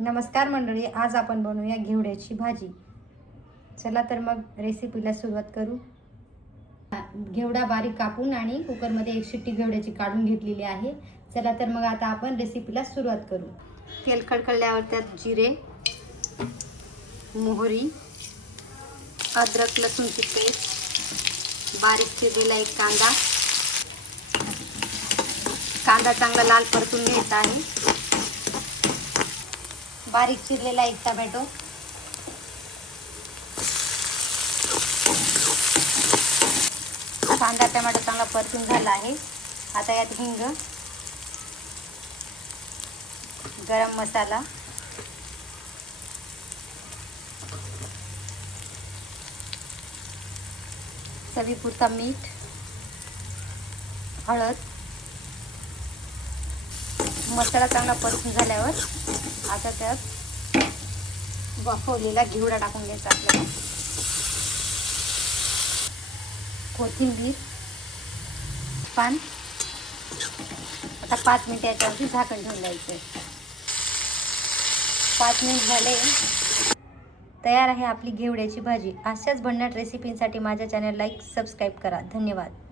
नमस्कार मंडळी, आज आपण बनवूया घेवड्याची भाजी। चला तर मग रेसिपीला सुरुवात करू। घेवडा बारीक कापून आणि कुकरमध्ये एक शिट्टी घेवड्याची काढून घेतलेली आहे। चला तर मग आता आपण रेसिपीला सुरुवात करू। तेल कडकडल्यावर त्यात जिरे, मोहरी, अद्रक लसूणची पेस्ट, बारीक चिरलेला एक कांदा चांगला लाल परतून घ्यायचा आहे। बारीक चिरलेला एक टोमॅटो, कांदा टोमॅटो चांगला परतून झाला आहे। आता यात हिंग, गरम मसाला, चवीपुरता मीठ, हळद, मसाला चांगला परतून झाल्यावर आता त्यात वाफवलेला घेवडा टाकून घ्यायचा आपल्याला। कोथिंबीर, पान। आता 5 मिनिट याच्यावरती झाकण ठेवून द्यायचं। 5 मिनिट झाले, तयार आहे आपली घेवड्याची भाजी। अशाच भन्नाट रेसिपींसाठी माझ्या चॅनल लाईक सबस्क्राईब करा। धन्यवाद।